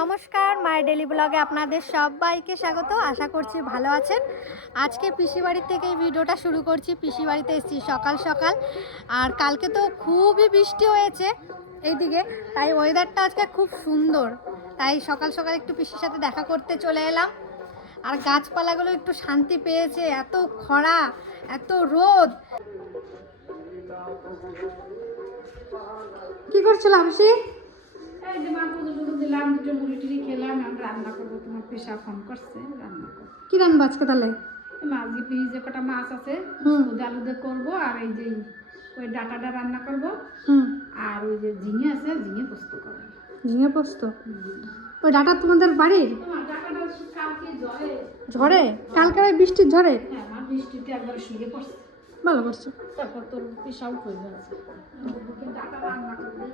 নমস্কার, মায়ের ডেলি ব্লগে আপনাদের সবাইকে স্বাগত। আশা করছি ভালো আছেন। আজকে পিসি বাড়ির থেকে এই ভিডিওটা শুরু করছি। পিসি বাড়িতে এসেছি সকাল সকাল, আর কালকে তো খুবই বৃষ্টি হয়েছে এইদিকে, তাই ওয়েদারটা আজকে খুব সুন্দর। তাই সকাল সকাল একটু পিসির সাথে দেখা করতে চলে এলাম। আর গাছপালাগুলো একটু শান্তি পেয়েছে, এত খরা, এত রোদ। কি করছিল পিসি? এই যে মা পুজো দিলাম, দুটো মুড়ি টুড়ি খেলাম, আমি রান্না করবো। তোমার পেশা ফোন করছে, রান্না করবো। কি রান্না আজকে তাহলে? মাছ দিয়ে ফ্রিজে কটা মাছ আছে, আলু দিয়ে করবো। আর এই যে ওই ডাটাটা রান্না করবো। আর ওই যে ঝিঙে আছে, ঝিঙে পোস্ত করবো। ঝিঙে পোস্ত? ওই ডাটা তোমাদের বাড়ির? তোমার ডাটাটা কালকে ঝড়ে? কালকে ওই বৃষ্টির ঝড়ে? হ্যাঁ, আমার বৃষ্টিতে একবার শুয়ে পড়ছে। ভালো করছো। তারপর তোর পেশাও হয়ে যাচ্ছে। ডাটা রান্না করবো।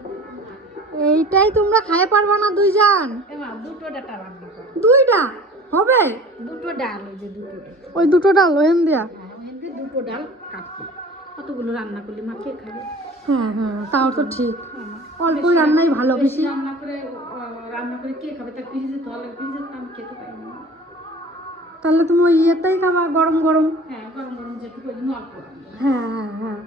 এইটাই তোমরা খাই পারবা না দুইজন? এমা দুটো ডাটা রান্না করবো। দুইটা হবে? দুটো ডাল, ওই যে দুটো ডাল, ওই দুটো ডাল ওহেন দিয়া? দুটো ডাল কাটবো। কতগুলো রান্না করলে মা কে খাবে? হ্যাঁ হ্যাঁ, তাও তো ঠিক। অল্পই রান্নাই ভালো। বেশি রান্না করে কে খাবে? তার ফ্রিজে তো আলাদা, ফ্রিজে তো আমি খেতে পারি না। তাহলে তুমি ওই ইয়েটাই খাবা, গরম গরম। হ্যাঁ, গরম গরম যেটুকু, ওই জন্য অল্প রান্না। হ্যাঁ হ্যাঁ হ্যাঁ।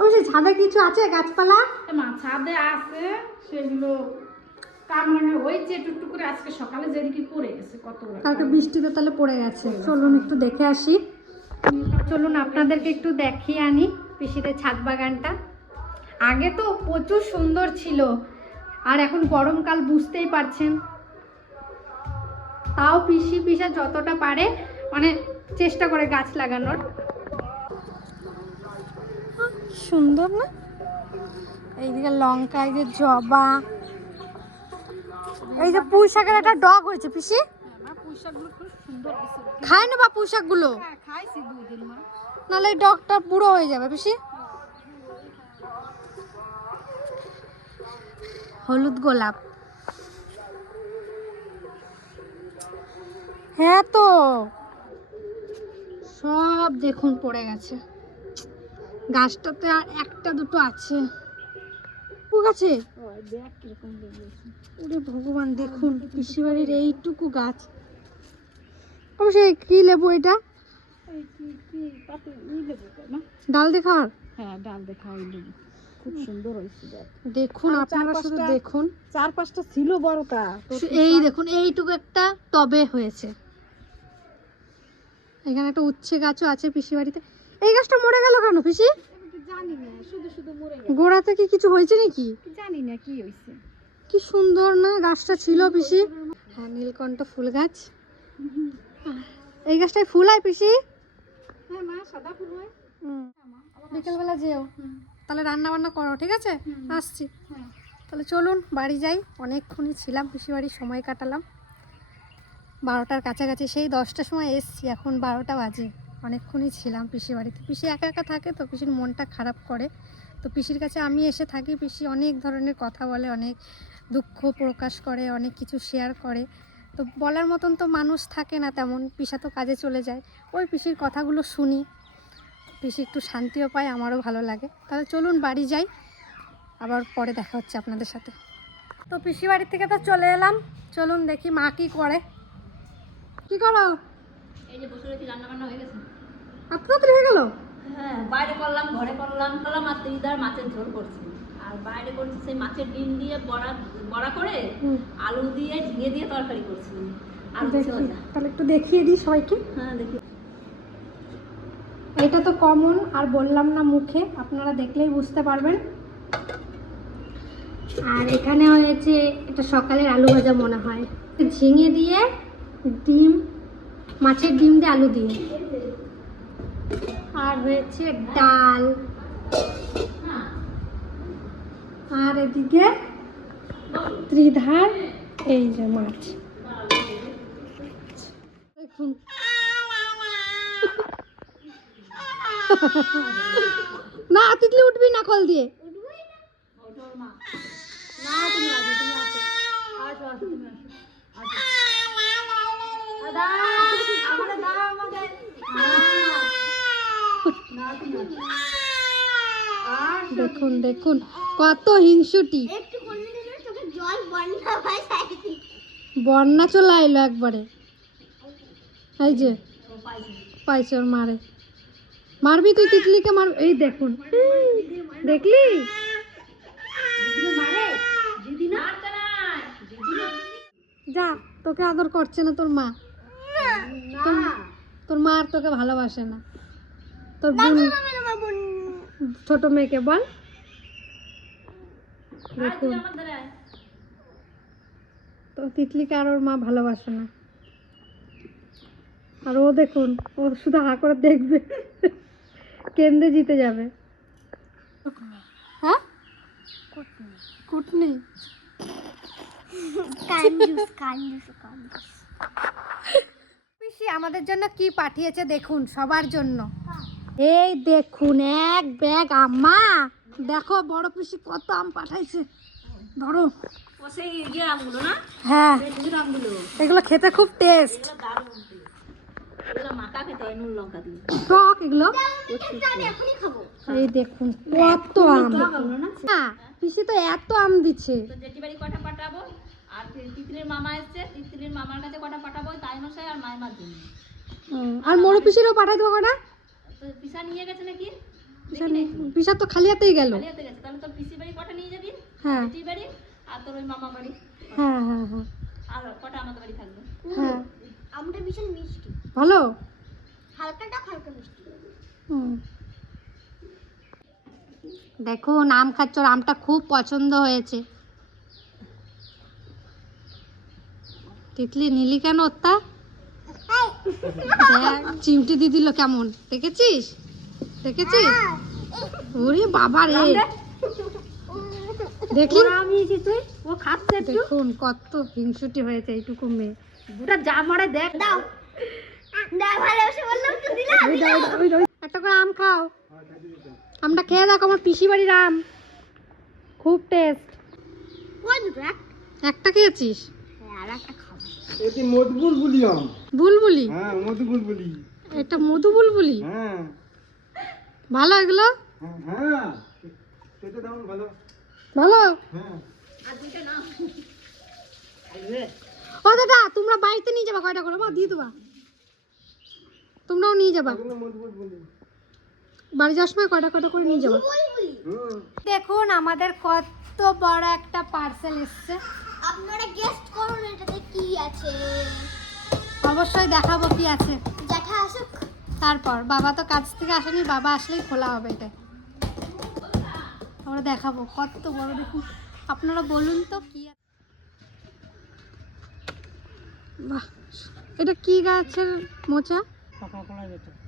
অবশ্যই ছাদে কিছু আছে গাছপালা? মা ছাদে আছে, সেগুলো কামড়ানো হয়েছে টুকটুক করে। আজকে সকালে যেদিকে পড়ে গেছে কত। কালকে বৃষ্টিতে তাহলে পড়ে গেছে। চলুন একটু দেখে আসি। চলুন আপনাদেরকে একটু দেখিয়ে আনি পিসিদের ছাদ বাগানটা। আগে তো প্রচুর সুন্দর ছিল, আর এখন গরমকাল বুঝতেই পারছেন। তাও পিসা যতটা পারে মানে চেষ্টা করে গাছ লাগানোর। সুন্দর না? এইদিকে লঙ্কা, এই যে জবা, এই যে পুঁই শাকের একটা ডগ হয়েছে পিসি। খায় না বা পুঁই শাকগুলো? নাহলে এই ডগটা বুড়ো হয়ে যাবে পিসি। হলুদ গোলাপ, হ্যাঁ তো সব দেখুন পড়ে গেছে। গাছটাতে আর একটা দুটো আছে। গাছে ওরে ভগবান, দেখুন পিসি বাড়ির এইটুকু গাছ। অবশ্যই কি লেবু এটা? ডাল দেখার? হ্যাঁ, ডাল দেখা, ওই লেবু খুব সুন্দর হয়েছে। দেখুন আপনারা শুধু দেখুন, চার পাঁচটা ছিল বড়টা। এই দেখুন এইটুকু একটা টবে হয়েছে। এখানে একটা উচ্ছে গাছও আছে পিসি বাড়িতে। এই গাছটা মরে গেল কেন পিসি? জানি না, শুধু শুধু মরে গেছে। গোড়াতে কি কিছু হয়েছে নাকি? জানি না কি হয়েছে। কি সুন্দর না গাছটা ছিল পিসি। হ্যাঁ, নীলকণ্ঠ ফুল গাছ। এই গাছটায় ফুল হয় পিসি? হ্যাঁ মা, সাদা ফুল হয়। বিকেলবেলা যেও, তাহলে রান্না বান্না করো, ঠিক আছে? আসছি। তাহলে চলুন বাড়ি যাই। অনেকক্ষণই ছিলাম পিসি বাড়ি, সময় কাটালাম। 12টার কাছাকাছি, সেই 10টার সময় এসছি, এখন 12টা বাজে। অনেকক্ষণই ছিলাম পিসি বাড়িতে। পিসি একা একা থাকে তো, পিসির মনটা খারাপ করে। তো পিসির কাছে আমি এসে থাকি। পিসি অনেক ধরনের কথা বলে, অনেক দুঃখ প্রকাশ করে, অনেক কিছু শেয়ার করে। তো বলার মতন তো মানুষ থাকে না তেমন। পিসা তো কাজে চলে যায়, ওই পিসির কথাগুলো শুনি। পিসি একটু শান্তিও পায়, আমারও ভালো লাগে। তাহলে চলুন বাড়ি যাই, আবার পরে দেখা হচ্ছে আপনাদের সাথে। তো পিসি বাড়ির থেকে তো চলে এলাম। চলুন দেখি মা কি করে। কি করো? এই যে বসে রয়েছি, রান্না বান্না হয়ে গেছে। এত তাড়াতাড়ি হয়ে গেল? হ্যাঁ, বাইরে করলাম, ঘরে করলাম। আর তিনদার মাছের ঝোল করছি। আর বাইরে করছি সেই মাছের ডিম দিয়ে বড়া করে আলু দিয়ে ঝিঙে দিয়ে তরকারি করছি। তাহলে একটু দেখিয়ে দিই সবাইকে। হ্যাঁ দেখি। এটা তো কমন, আর বললাম না মুখে, আপনারা দেখলেই বুঝতে পারবেন। আর এখানে হয়েছে এটা সকালের আলু ভাজা মনে হয়, ঝিঙে দিয়ে ডিম, মাছের ডিম দিয়ে আলু দিয়ে। আর হয়েছে ডাল, আর এদিকে ত্রিধার এই যে মাছ। দেখুন না, তিতলি উঠবি না কল দিয়ে। দেখুন দেখুন কত হিংসুটি। বন্যা চলে আইলো একবারে। এই যে ও পাইছে। পাইছে ওর মারে। মারবি তুই তিতলিকে? মার। এই দেখুন, দেখলি? দিদি না মারতে নাই, দিদি না, যা, তোকে আদর করছে না তোর মা। তোর মা আর তোকে ভালোবাসে না। তোর বোন, ছোট মেয়েকে বল। দেখুন, আমার ধরে আয়। তো তিতলিকে আর ওর মা ভালোবাসে না। আর ও দেখুন, ও শুধু হা করে দেখবে, কেন্দ্রে জিতে যাবে। হ্যাঁ, কুটনি। পিসি আমাদের জন্য কি পাঠিয়েছে দেখুন, সবার জন্য। এই দেখুন, এক ব্যাগ আম্মা। দেখো বড় পিসি কত আম পাঠাইছে। ধরো। ও সেই ইয়ে আমগুলো না, হ্যাঁ, সেই খেজুর আমগুলো, এগুলো খেতে খুব টেস্ট। এগুলো দারুণ taste। এগুলো মাখা খেতে হয় নুন লঙ্কা দিয়ে। টক এগুলো। এই দেখুন কত আম। হ্যাঁ, পিসি তো এত আম দিচ্ছে। তো জেঠি বাড়ি কটা পাঠাবো, আর তিতলির মামা এসছে, তিতলির মামার কাছে কটা পাঠাবো, তাই মশাই আর মায়ের জন্য। আর মোড়ো পিসিরও পাঠাই দেবো কটা। তো পিসা নিয়ে গেছে নাকি? পিসা তো খালি হাতেই গেল। খালি হাতে গেছে, তাহলে তোর পিসি বাড়ি কটা নিয়ে যাবি? হ্যাঁ জেঠি বাড়ি আর তোর ওই মামা বাড়ি। হ্যাঁ হ্যাঁ হ্যাঁ আর কটা আমাদের বাড়ি থাকবে। হ্যাঁ, আমটা ভীষণ মিষ্টি, ভালো। হালকাটা হালকা মিষ্টি। দেখুন আম খাচ্ছ, ওর আমটা খুব পছন্দ হয়েছে। তিতলি নীলি কেন ওটা? দেখ চিমটি দিয়ে দিল কেমন, দেখেছিস? দেখেছিস? ওরে বাবা রে, দেখলি? আমি তুই ও খাচ্ছে একটু, দেখুন কত হিংসুটি হয়েছে এইটুকু মেয়ে। দুটা যা মারে দেখ। দাও দাও, ভালোবাসে বললাম তো দিলাম। একটা করে আম খাও। আমটা খেয়ে দেখো, আমার পিসি বাড়ির আম, খুব টেস্ট। ওই দুটো একটা খেয়েছিস? আর একটা খাবো। এটি মধু বুলবুলি আম। বুলবুলি? হ্যাঁ মধু বুলবুলি। এটা মধু বুলবুলি? হ্যাঁ ভালো এগুলো? হ্যাঁ হ্যাঁ, এটা দাম ভালো। ভালো। হ্যাঁ আর দুইটা না ও দাদা, তোমরা বাড়িতে নিয়ে যাবা কয়টা করে? মা দিয়ে দেবা, তোমরাও নিয়ে যাবা। এগুলো মধু বুলবুলি। বাড়ি যাওয়ার সময় কয়টা কয়টা করে নিয়ে যাবা। হুম, দেখুন আমাদের কত বড় একটা পার্সেল এসছে। আপনারা গেস্ট করুন এটাতে কি আছে। অবশ্যই দেখাবো কি আছে। জ্যাঠা আসুক। তারপর বাবা তো কাজ থেকে আসেনি, বাবা আসলেই খোলা হবে এটা। আমরা দেখাবো কত বড়, দেখুন। আপনারা বলুন তো কি আছে। বাহ, এটা কি গাছের মোচা?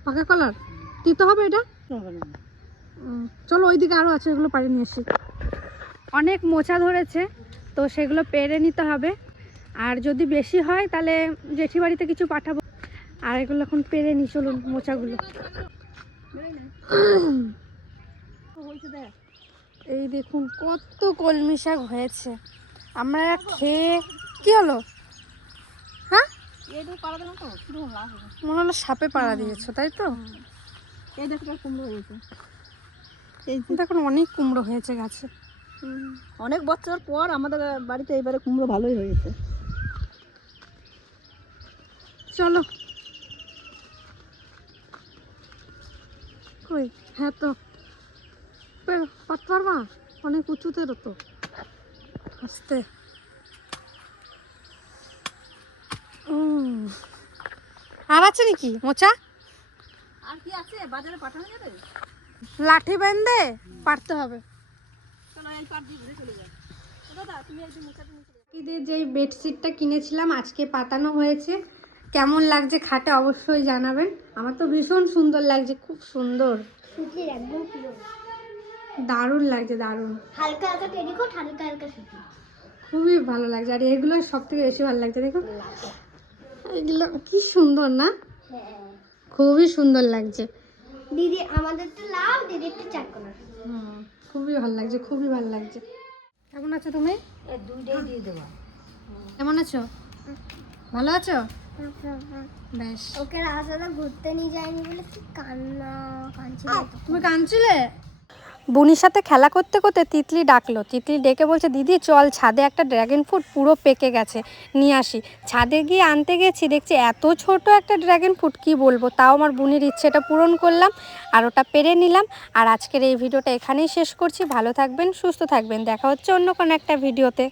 পাকা কলার। দিতে হবে এটা? চলো ওইদিকে আরো আছে, এগুলো পাড়ে নিয়ে আসি। অনেক মোচা ধরেছে, তো সেগুলো পেরে নিতে হবে। আর যদি বেশি হয় তাহলে জেঠি বাড়িতে কিছু পাঠাবো। আর এগুলো এখন পেরে নি, চলুন মোচাগুলো। এই দেখুন কত কলমি শাক হয়েছে। আমরা খেয়ে কি হলো? হ্যাঁ, এইটুকু পারা দিলাম তো, শুধু লাভ হবে। মনে হলো সাপে পাড়া দিয়েছো, তাই তো? এই দেখো কুমড়ো হয়েছে, দেখুন অনেক কুমড়ো হয়েছে গাছে। অনেক বছর পর আমাদের বাড়িতে এবারে কুমড়ো ভালোই হয়েছে। চলো। কই? হ্যাঁ তো পারতে পারবা? অনেক উঁচুতে তো, আস্তে। আর আছে নাকি মোচা? আর কি আছে বাজারে পাঠানো যাবে? লাঠি বেঁধে পারতে হবে। চলো এই পার দিয়ে ঘুরে চলে যাই। দাদা তুমি একটু মোচাটা নিয়ে চলে যাও। ঈদের যেই বেডশিটটা কিনেছিলাম আজকে পাতানো হয়েছে। কেমন লাগছে খাটে অবশ্যই জানাবেন। আমার তো ভীষণ সুন্দর লাগছে, খুব সুন্দর, শুকিয়ে একদম পুরো দারুণ লাগছে, দারুণ। হালকা হালকা টেরিকট, হালকা হালকা শুকিয়ে। খুবই ভালো লাগছে। আর এগুলো সব থেকে বেশি ভালো লাগছে, দেখুন এগুলো কি সুন্দর না, হ্যাঁ খুবই সুন্দর লাগছে। দিদি আমাদেরটা লাভ, দিদিরটা চারকোনা। খুবই ভালো লাগছে, খুবই ভালো লাগছে। কেমন আছো তুমি? এই দুইটাই দিয়ে দেবো। কেমন আছো? ভালো আছো? বেশ। ওকে রাস্তাটা ঘুরতে নিয়ে যায়নি বলে কি কান্না কাঁদছিল। তুমি কাঁদছিলে? বুনির সাথে খেলা করতে করতে তিতলি ডাকলো। তিতলি ডেকে বলছে, দিদি চল ছাদে একটা ড্র্যাগন ফ্রুট পুরো পেকে গেছে, নিয়ে আসি। ছাদে গিয়ে আনতে গেছি, দেখছি এত ছোট একটা ড্র্যাগন ফ্রুট, কী বলবো। তাও আমার বুনির ইচ্ছেটা পূরণ করলাম আর ওটা পেরে নিলাম। আর আজকের এই ভিডিওটা এখানেই শেষ করছি। ভালো থাকবেন, সুস্থ থাকবেন, দেখা হচ্ছে অন্য কোনো একটা ভিডিওতে।